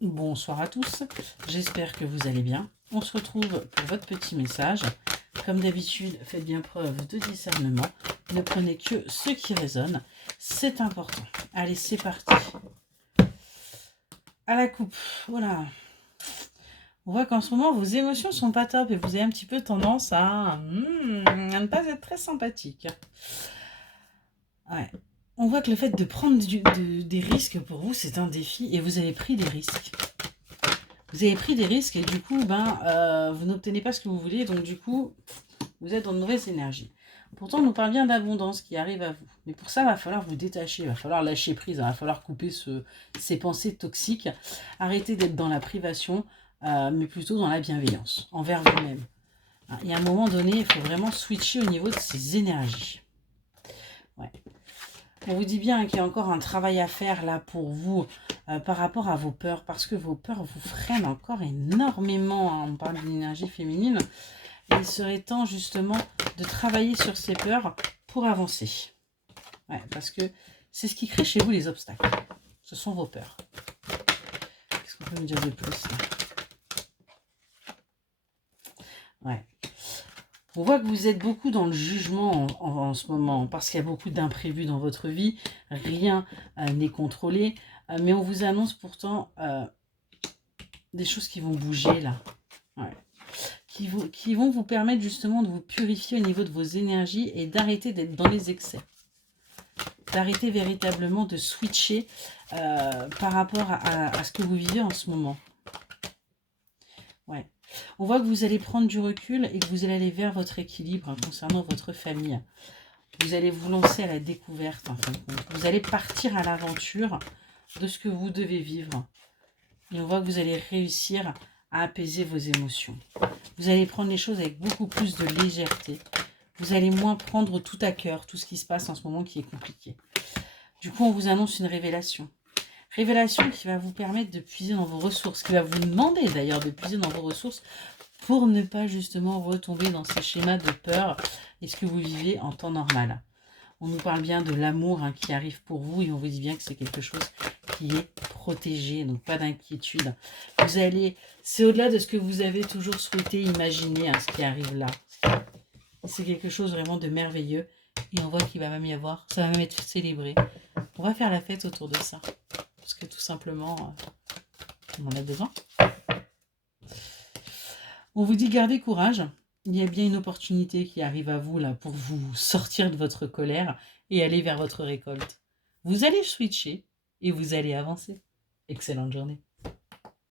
Bonsoir à tous, j'espère que vous allez bien. On se retrouve pour votre petit message. Comme d'habitude, faites bien preuve de discernement. Ne prenez que ce qui résonne, c'est important. Allez, c'est parti. À la coupe, voilà. On voit qu'en ce moment, vos émotions sont pas top et vous avez un petit peu tendance à ne pas être très sympathique. Ouais. On voit que le fait de prendre des risques pour vous, c'est un défi et vous avez pris des risques. Vous avez pris des risques et du coup, vous n'obtenez pas ce que vous voulez, donc du coup, vous êtes dans de mauvaises énergies. Pourtant, on nous parle bien d'abondance qui arrive à vous. Mais pour ça, il va falloir vous détacher, il va falloir lâcher prise, il va falloir couper ces pensées toxiques. Arrêtez d'être dans la privation, mais plutôt dans la bienveillance, envers vous-même. Il y a un moment donné, il faut vraiment switcher au niveau de ces énergies. Ouais. On vous dit bien qu'il y a encore un travail à faire là pour vous par rapport à vos peurs, parce que vos peurs vous freinent encore énormément. On parle d'une énergie féminine. Il serait temps justement de travailler sur ces peurs pour avancer. Ouais, parce que c'est ce qui crée chez vous les obstacles. Ce sont vos peurs. Qu'est-ce qu'on peut me dire de plus là? Ouais. On voit que vous êtes beaucoup dans le jugement en ce moment, parce qu'il y a beaucoup d'imprévus dans votre vie. Rien n'est contrôlé. Mais on vous annonce pourtant des choses qui vont bouger là. Ouais. Qui vont vous permettre justement de vous purifier au niveau de vos énergies et d'arrêter d'être dans les excès. D'arrêter véritablement de switcher par rapport à ce que vous vivez en ce moment. Ouais. On voit que vous allez prendre du recul et que vous allez aller vers votre équilibre concernant votre famille. Vous allez vous lancer à la découverte, en fin de compte. Vous allez partir à l'aventure de ce que vous devez vivre. Et on voit que vous allez réussir à apaiser vos émotions. Vous allez prendre les choses avec beaucoup plus de légèreté. Vous allez moins prendre tout à cœur, tout ce qui se passe en ce moment qui est compliqué. Du coup, on vous annonce une révélation. Révélation qui va vous permettre de puiser dans vos ressources, qui va vous demander d'ailleurs de puiser dans vos ressources pour ne pas justement retomber dans ces schémas de peur et ce que vous vivez en temps normal. On nous parle bien de l'amour qui arrive pour vous et on vous dit bien que c'est quelque chose qui est protégé, donc pas d'inquiétude. Vous allez, c'est au-delà de ce que vous avez toujours souhaité imaginer, ce qui arrive là. C'est quelque chose vraiment de merveilleux et on voit qu'il va même y avoir, ça va même être célébré. On va faire la fête autour de ça. Parce que tout simplement, on en a besoin. On vous dit gardez courage. Il y a bien une opportunité qui arrive à vous là pour vous sortir de votre colère et aller vers votre récolte. Vous allez switcher et vous allez avancer. Excellente journée.